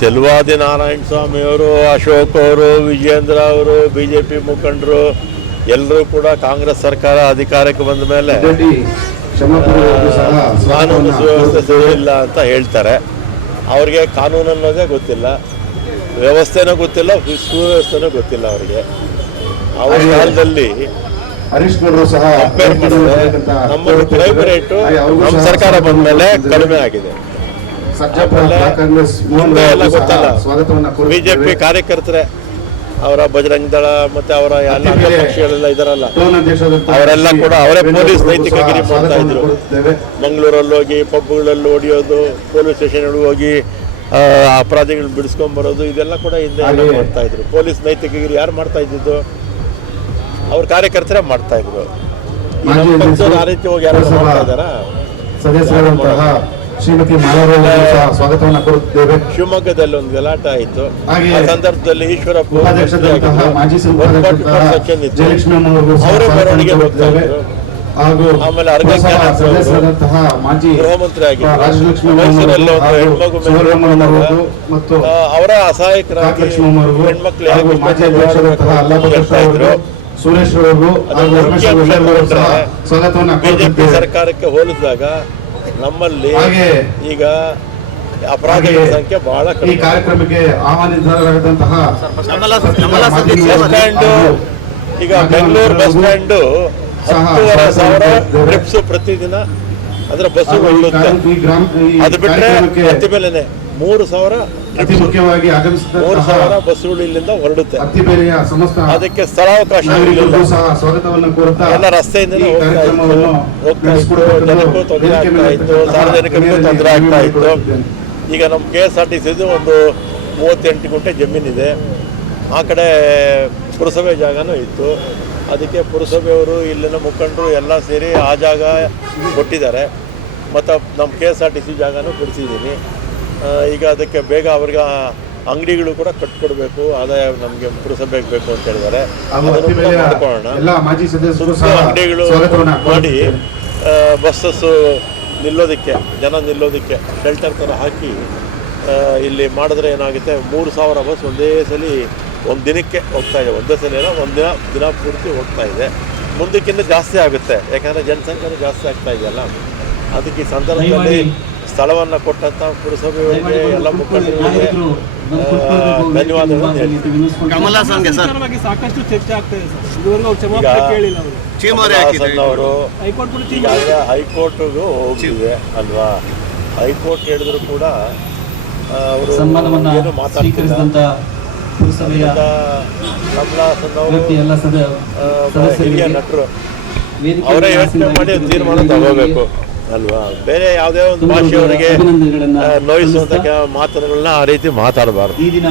ಚೆಲುವಾದಿ ನಾರಾಯಣ ಸ್ವಾಮಿ ಅವರು ಅಶೋಕ್ ಅವರು ವಿಜೇಂದ್ರ ಅವರು ಬಿ ಜೆ ಪಿ ಮುಖಂಡರು ಎಲ್ಲರೂ ಕೂಡ ಕಾಂಗ್ರೆಸ್ ಸರ್ಕಾರ ಅಧಿಕಾರಕ್ಕೆ ಬಂದ ಮೇಲೆ ಕಾನೂನು ಸುವ್ಯವಸ್ಥೆ. ಸರಿಯಿಲ್ಲ ಅಂತ ಹೇಳ್ತಾರೆ. ಅವ್ರಿಗೆ ಕಾನೂನು ಅನ್ನೋದೇ ಗೊತ್ತಿಲ್ಲ. ವ್ಯವಸ್ಥೆನೂ ಗೊತ್ತಿಲ್ಲ ಸುವ್ಯವಸ್ಥೆನೂ ಗೊತ್ತಿಲ್ಲ ಅವರಿಗೆ. ಅವರ ಕಾಲದಲ್ಲಿ ನಮ್ಮ ಗೌಡರು ಸಹ ಕಂಪೇರ್ ಮಾಡಿದ್ರೆ ನಮ್ಮಲ್ಲಿ ಕ್ರೈಮ್ ರೇಟು ನಮ್ಮ ಸರ್ಕಾರ ಬಂದ ಮೇಲೆ ಕಡಿಮೆ ಆಗಿದೆ. ಮುಂದೆ ಎಲ್ಲ ಅವರಿಗೂ ಸಹ ಗೊತ್ತಲ್ಲ ಬಿಜೆಪಿ ಕಾರ್ಯಕರ್ತರೇ ಅವರ ಬಜರಂಗ ದಳ ಮತ್ತೆ ಅವರ ಎಲ್ಲ ಪಕ್ಷಗಳೆಲ್ಲ ಇದರಲ್ಲ. ಅವರೆಲ್ಲ ಕೂಡ ಅವರೇ ಪೊಲೀಸ್ ನೈತಿಕ ಗಿರಿ ಮಾಡ್ತಾ ಇದ್ರು. ಮಂಗಳೂರಲ್ಲಿ ಹೋಗಿ ಪಬ್ಗಳಲ್ಲಿ ಹೊಡಿಯೋದು ಪೊಲೀಸ್ ಸ್ಟೇಷನ್ಗಳಿಗೆ ಹೋಗಿ ಅಪರಾಧಿಗಳು ಬಿಡಿಸ್ಕೊಂಡ್ಬರೋದು ಇದೆಲ್ಲ ಕೂಡ ಹಿಂದೆ ಮಾಡ್ತಾ ಇದ್ರು. ಪೊಲೀಸ್ ನೈತಿಕಗಿರಿ ಯಾರು ಮಾಡ್ತಾ ಇದ್ದಿದ್ದು? ಅವ್ರ ಕಾರ್ಯಕರ್ತರೇ ಮಾಡ್ತಾ ಇದ್ರು. ಆ ರೀತಿ ಹೋಗಿ ಯಾರು ಮಾಡ್ತಾ ಇದ್ದಾರಾ? ಶ್ರೀಮತಿ ಸ್ವಾಗತವನ್ನು ಸಹ ಸ್ವಾಗತವನ್ನ ಕೋರುತ್ತೇವೆ. ಶಿವಮೊಗ್ಗದಲ್ಲಿ ಒಂದು ಗಲಾಟ ಆಯಿತು. ಆ ಸಂದರ್ಭದಲ್ಲಿ ಈಶ್ವರಪ್ಪ ಮಾಜಿ ಅವರೇ ಮೆರವಣಿಗೆ ಕೋರುತ್ತೇವೆ. ಹಾಗೂ ಆಮೇಲೆ ಅವರು ಸದಸ್ಯರಾದಂತಹ ಮಾಜಿ ಗೃಹಮಂತ್ರಿ ಆಗಿ ಮೈಸೂರಲ್ಲಿ ಹೆಣ್ಮಗು ಮತ್ತು ಅವರ ಅಸಹಾಯಕರಾಗಿ ಹೆಣ್ಮಕ್ಳು ಹಾಗೂ ಮಾಜಿ ಅಧ್ಯಕ್ಷರಾದಂತಹ ಇದ್ರು. ಅವರಿಗೂ ಸುರೇಶ್ ಅವರು ಸ್ವಾಗತವನ್ನ ಬಿಜೆಪಿ ಸರ್ಕಾರಕ್ಕೆ ಹೋಲಿಸಿದಾಗ ನಮ್ಮಲ್ಲಿ ಹಾಗೆ ಈಗ ಅಪರಾಧಗಳ ಸಂಖ್ಯೆ ಬಹಳ ಈ ಕಡಿಮೆ. ಕಾರ್ಯಕ್ರಮಕ್ಕೆ ಆಹ್ವಾನಿತರಾದಂತಹ ಬಸ್ ಸ್ಟ್ಯಾಂಡ್ ಈಗ ಬೆಂಗಳೂರು ಬಸ್ ಸ್ಟ್ಯಾಂಡ್ ಹತ್ತೂವರೆ ಸಾವಿರ ಟ್ರಿಪ್ಸ್ ಪ್ರತಿದಿನ ಅದರ ಈ ಅದು ಅತಿ ಬೆಲೆನೆ ಮೂರು ಸಾವಿರ ಅತಿ ಮುಖ್ಯವಾಗಿ ಮೂರು ಸಾವಿರ ಬಸ್ಸುಗಳು ಇಲ್ಲಿಂದ ಹೊರಡುತ್ತೆ. ಅತಿ ಬೇರೆಯ ಸಮಸ್ತ ಅದಕ್ಕೆ ಸ್ಥಳಾವಕಾಶ ಸ್ವಾಗತವನ್ನು ಕೋರುತ್ತಾ ಎಲ್ಲ ರಸ್ತೆಯಿಂದ ಜನಕ್ಕೂ ತೊಂದರೆ ಆಗ್ತಾ ಇತ್ತು. ಸಾರ್ವಜನಿಕರಿಗೂ ತೊಂದರೆ ಆಗ್ತಾ ಇತ್ತು. ಈಗ ನಮ್ಮ ಕೆ ಎಸ್ ಆರ್ ಟಿ ಸಿದು ಒಂದು ಮೂವತ್ತೆಂಟು ಗುಂಟೆ ಜಮೀನಿದೆ. ಆ ಕಡೆ ಪುರಸಭೆ ಜಾಗನೂ ಇತ್ತು. ಅದಕ್ಕೆ ಪುರಸಭೆಯವರು ಇಲ್ಲಿನ ಮುಖಂಡರು ಎಲ್ಲ ಸೇರಿ ಆ ಜಾಗ ಕೊಟ್ಟಿದ್ದಾರೆ. ಮತ್ತು ನಮ್ಮ K S R T C ಜಾಗನೂ ಕೊಡಿಸಿದ್ದೀನಿ ಈಗ ಅದಕ್ಕೆ ಬೇಗ ಅವ್ರಿಗೆ ಅಂಗಡಿಗಳು ಕೂಡ ಕಟ್ಕೊಡ್ಬೇಕು ಆದಾಯ ನಮಗೆ ಪುರಸಭೆಗೆ ಬೇಕು ಅಂತ ಹೇಳಿದ್ದಾರೆ. ಅಂಗಡಿಗಳು ಸ್ವಾಗತವನ್ನು ಮಾಡಿ ಬಸ್ಸಸ್ ಬಸ್ಸಸ್ಸು ನಿಲ್ಲೋದಕ್ಕೆ ಜನ ನಿಲ್ಲೋದಕ್ಕೆ ಶೆಲ್ಟರ್ ಥರ ಹಾಕಿ ಇಲ್ಲಿ ಮಾಡಿದ್ರೆ ಏನಾಗುತ್ತೆ ಮೂರು ಸಾವಿರ ಬಸ್ ಒಂದೇ ಸಲ ಒಂದು ದಿನಕ್ಕೆ ಹೋಗ್ತಾ ಇದೆ. ಒಂದೇ ಸಲ ಒಂದು ದಿನ ದಿನ ಪೂರ್ತಿ ಹೋಗ್ತಾ ಇದೆ. ಮುಂದಕ್ಕಿಂತ ಜಾಸ್ತಿ ಆಗುತ್ತೆ. ಯಾಕಂದರೆ ಜನಸಂಖ್ಯೆ ಜಾಸ್ತಿ ಆಗ್ತಾ ಇದೆಯಲ್ಲ. ಅದಕ್ಕೆ ಈ ಸಂದರ್ಭದಲ್ಲಿ ಸ್ಥಳವನ್ನು ಕೊಟ್ಟಂಥ ಪುರಸಭೆಯವರಿಗೆ ಎಲ್ಲ ಮುಖಂಡರಿಗೆ ಧನ್ಯವಾದ ಧನ್ಯವಾದಗಳನ್ನು ಹೇಳ್ತೀನಿ ಸಾಕಷ್ಟು ಚರ್ಚೆ ಆಗ್ತಾ ಇದೆ ಅವ್ರು ಕ್ಷಮಾಪಣೆ ಕೇಳಿಲ್ಲ ಅವರು. ಚೀಮಾರಿ ಹಾಕಿದ್ರು. ಅವರು ಹೈಕೋರ್ಟ್ ಕೂಡ ಚೀಮ್ ಈಗಾಗಲೇ ಹೈಕೋರ್ಟ್ಗೂ ಹೋಗಿವೆ ಅಲ್ವಾ? ಹೈಕೋರ್ಟ್ ಹೇಳಿದ್ರು ಕೂಡ ಅವರು ಏನು ಮಾತಾಡ್ತಿಲ್ಲ. ಕಮಲಾಸನ್ ಅವರು ಹಿರಿಯ ನಟರು. ಅವರೇ ಯೋಚನೆ ಮಾಡಿ ತೀರ್ಮಾನ ತಗೋಬೇಕು. ಅಲ್ವಾ? ಬೇರೆ ಯಾವುದೇ ಒಂದು ಭಾಷೆಯವರಿಗೆ ನೋಯಿಸುವಂತ ಮಾತುಗಳನ್ನ ಆ ರೀತಿ ಮಾತಾಡಬಾರ್ದು. ಈ ದಿನ